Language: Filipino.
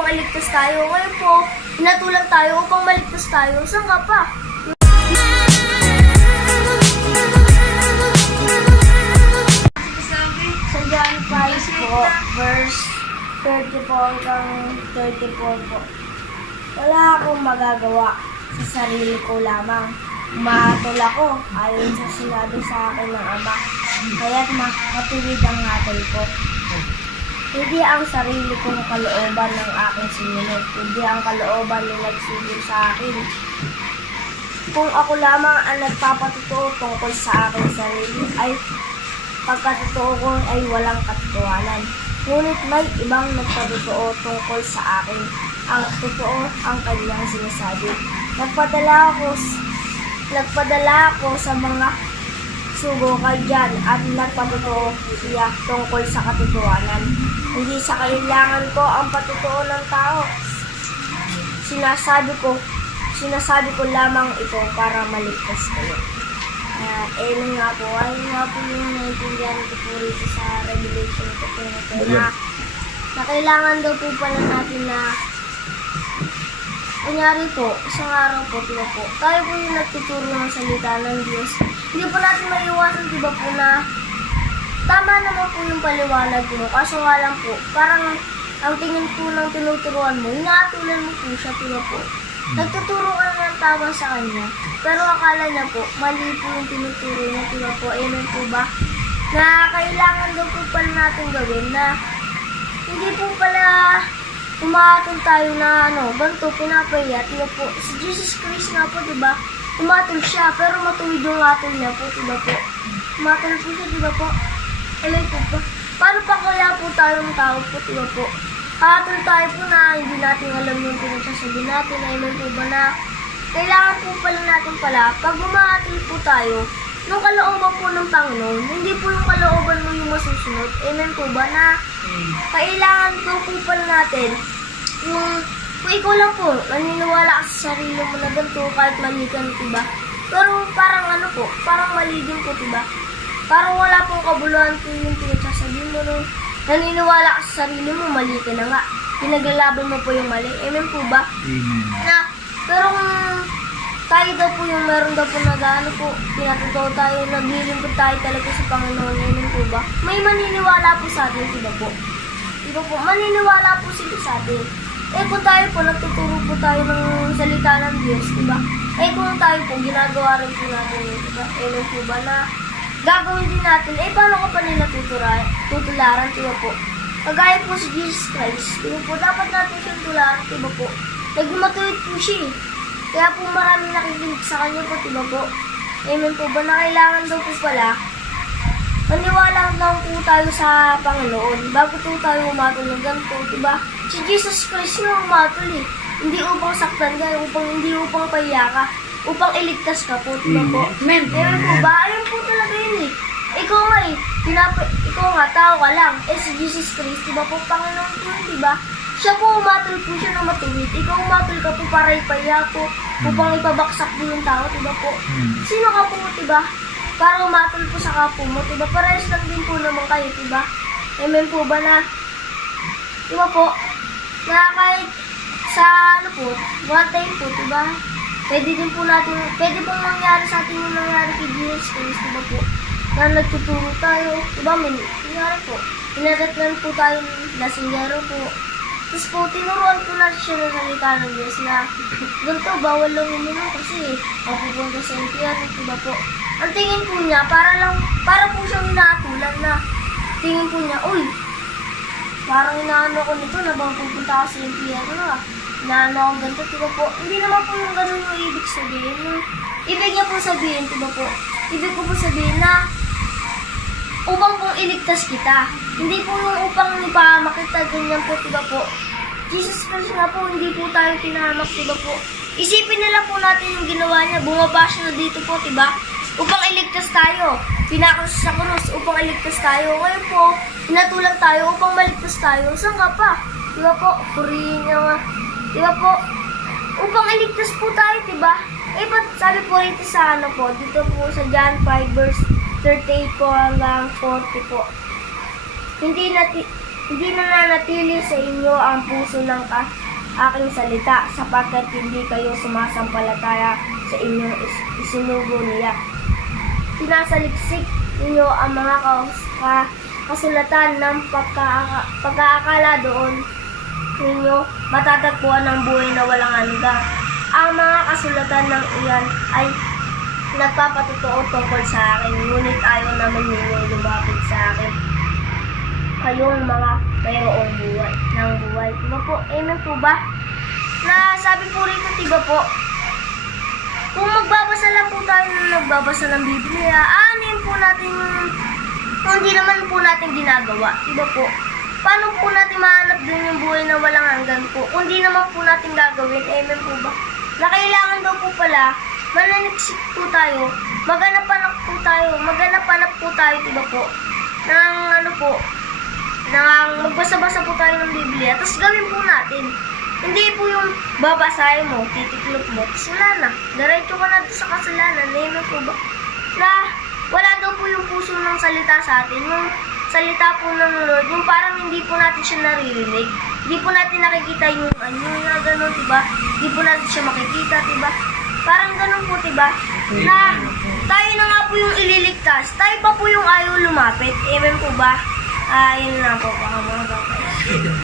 upang iligtas tayo. Ngayon po, hinatulang tayo upang maligtas tayo. Saan ka pa? Sa John 5 po, verse 34 hanggang 34 po. Wala akong magagawa sa sarili ko lamang. Mahatol ako ayon sa sinabi sa akin ng Ama, kaya't matuwid ang hatol ko. Hindi ang sarili kong kalooban ng aking sinunod, hindi ang kalooban na nagsilbi sa akin. Kung ako lamang ang nagpapatotoo tungkol sa aking sarili, ay pagkatotoo ko ay walang katotohanan. Ngunit may ibang nagpatotoo tungkol sa akin. Ang totoo ang kanyang sinasabi. Nagpadala ako sa mga sugokay dyan at nagpatotoo siya tungkol sa katotohanan. Hindi sa kailangan ko ang patotoo ng tao. Sinasabi ko lamang ito para maligtas kayo. Ayun nga po yung naiintindihan ko po rito sa Revelation ko po na kailangan daw po pala natin na kunyari po, isang araw po, diba po, tayo po yung nagtuturo ng salita ng Diyos. Hindi po natin maiwasan, diba po, na tama naman po yung paliwanag mo. Kaso nga lang po, parang ang tingin po ng tinuturuan mo, inaatulan mo po siya, diba po. Nagtuturo ka na ng tama sa kanya, pero akala niya po, mali po yung tinuturo niya, diba po. Amen po ba? Na kailangan daw po pala natin gawin na hindi po pala umatol tayo na ganito, pinapaya, diba po. Si Jesus Christ nga po, diba, umatol siya, pero matuwid yung atol niya po, diba po. Umatol po siya, diba po. Alam po ba? Paano pa kaya po tayong tao po, diba po? Atol tayo po na hindi natin alam yung pinagsasabi natin. Amen po ba na kailangan po pala natin pala, pag umatol po tayo, nung kalooban po ng Panginoon, hindi po yung kalooban mo yung masusunod. Amen po ba na kailangan po pala natin yung kung ikaw lang po, naniniwala ka sa sarili mo na ganito kahit mali ka, diba? Pero parang parang mali din po, diba? Parang wala pong kabuluhan po yung pinagsasabi mo nung naniniwala ka sa sarili mo, mali ka na nga. Pinaglalaban mo po yung mali. Amen po ba? Amen. Pero kung tayo daw po yung meron daw po pinatotoo tayo, naglilingkod tayo talaga sa Panginoon. Amen po ba? May maniniwala po sa atin, diba po? Diba po? Maniniwala po sila sa atin. Kung tayo po, nagtuturo po tayo ng salita ng Diyos, diba? Kung tayo po, ginagawa rin po natin, diba? Amen po ba na gagawin din natin, paano ka pa nila tutularan, diba po? Kagaya po si Jesus Christ, diba po? Dapat natin siyang tularan, diba po? Nagmatuwid po siya, kaya po maraming nakikinig sa kanya po, diba po? Amen po ba na kailangan daw po pala maniwala lang po tayo sa Panginoon bago po tayo umatol ng ganito, diba? Si Jesus Christ nga umatol hindi upang saktan ka, hindi upang pahiya ka, upang iligtas ka po, diba po? Amen po ba? Ayun po talaga yun Ikaw nga ikaw nga, tao ka lang. Si Jesus Christ, diba po, Panginoon po yun, diba? Siya po umatol po siya na matuwid. Ikaw umatol ka po para ipahiya po, upang ipabaksak po yung tao, diba po? Sino ka po, diba? Para umatol po sa kapo mo, diba? Parehas lang din po naman kayo, diba? Amen po ba na, diba po, na kahit sa one time po, diba? Pwede pong mangyari sa atin yung nangyari kay Jesus Christ, diba po? Na nagtuturo tayo, diba? Nangyari po, pinadatnan po tayo ng lasinggero po. Tapos po, tinuruan po natin siya ng salita ng Diyos na ganito, bawal lang uminom kasi mapupunta sa impyerno, diba po? Ang tingin po niya, para po siyang inaatulan na tingin po niya, uy, parang inaano ko nito na bang pupunta ka sa impyerno na. Inaano akong ganito, diba po? Hindi naman po yung ganun yung ibig sabihin. Yung ibig niya po sabihin, diba po? Ibig ko po sabihin na upang pong iligtas kita. Hindi po yung upang ipahamak kita, ganyan po, diba po? Jesus Christ nga po, hindi po tayo pinahamak, diba po? Isipin na lang po natin yung ginawa niya. Bumaba siya na dito po, diba? Upang iligtas tayo. Pinakas sa krus upang iligtas tayo. Ngayon po, hinatulang tayo upang maligtas tayo. Saan ka pa? Diba po? Purihin niya nga. Diba po? Upang iligtas po tayo, diba? Ba't sabi po rito sa dito po sa John 5 verse 38 po hanggang 40 po. Hindi nananatili sa inyo ang puso ng aking salita, sapagkat hindi kayo sumasampalataya sa inyong isinugo niya. Sinasaliksik ninyo ang mga kasulatan ng pagkaakala doon ninyo matatagpuan ng buhay na walang hanggan. Ang mga kasulatan ng iyan ay nagpapatotoo tungkol sa akin, ngunit ayaw naman ninyo lumapit sa akin. Kayong mga mayroong buhay, ng buhay. Diba po? Amen po ba? Na sabi po rito, diba po? Kung magbabasa lang po tayo na nagbabasa ng Biblia, anin po natin kung hindi naman po natin ginagawa. Diba po? Paano po natin mahanap dun yung buhay na walang hanggan po? Kung hindi naman po natin gagawin, amen po ba? Na kailangan daw po pala, mananiksik po tayo, maghanap-hanap po tayo, diba po? Ng ano po, nang magbasa-basa po tayo ng Biblia, tapos gawin po natin. Hindi po yung babasahin mo, titiklop mo, tapos wala na. Diretso ka na sa kasalanan, amen po ba? Na wala daw po yung puso ng salita sa atin, yung salita po ng Lord, yung parang hindi po natin siya naririnig. Hindi po natin nakikita yung na gano'n, diba? Hindi po natin siya makikita, diba? Parang gano'n po, diba? Na tayo na nga po yung ililigtas, tayo pa po yung ayaw lumapit. Amen po ba? Yun lang po, mga bata.